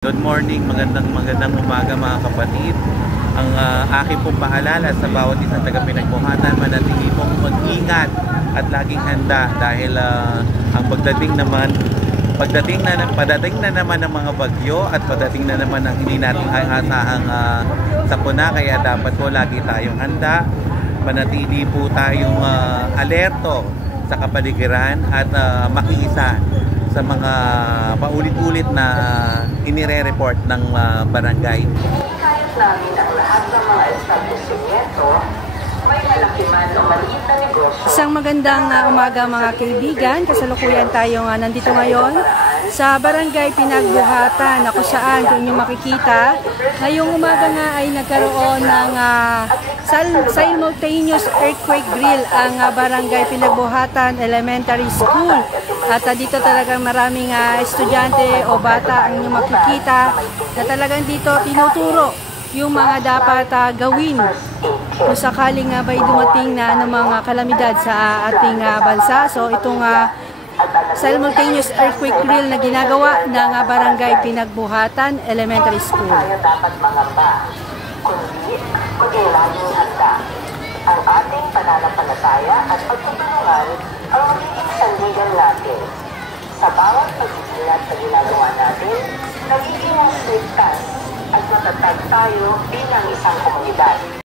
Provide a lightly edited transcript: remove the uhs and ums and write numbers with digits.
Good morning, magandang umaga mga kapatid. Ang aking pong paalala sa bawat isang taga-pinagbuhatan, manatili pong mag-ingat at laging handa dahil ang padating na naman ng mga bagyo at padating na naman ang hindi natin asahang sakuna, kaya dapat po lagi tayong handa, manatili po tayong alerto sa kapaligiran at makiisa sa mga paulit-ulit na inire-report ng barangay. Kahit namin ang lahat ng mga establishmento, may malaki man o maliit na negosyo. Isang magandang umaga mga kaibigan. Kasalukuyan tayo nandito ngayon sa Barangay Pinagbuhatan, na kung saan kung inyong makikita, ngayong umaga nga ay nagkaroon ng simultaneous earthquake drill ang Barangay Pinagbuhatan Elementary School. At dito talagang maraming estudyante o bata ang inyong makikita na talagang dito tinuturo yung mga dapat gawin kung sakaling ba'y dumating na ng mga kalamidad sa ating bansa. So itong simultaneous earthquake drill na ginagawa ng Barangay Pinagbuhatan Elementary School. Tayo dapat mangamba, kundi maging laging handa. Ang ating pananampalataya at pagtutulungan ang magiging sandigan natin. Sa bawat pag-iingat sa ginagawa natin, nagiging mas ligtas at matatag tayo bilang isang komunidad.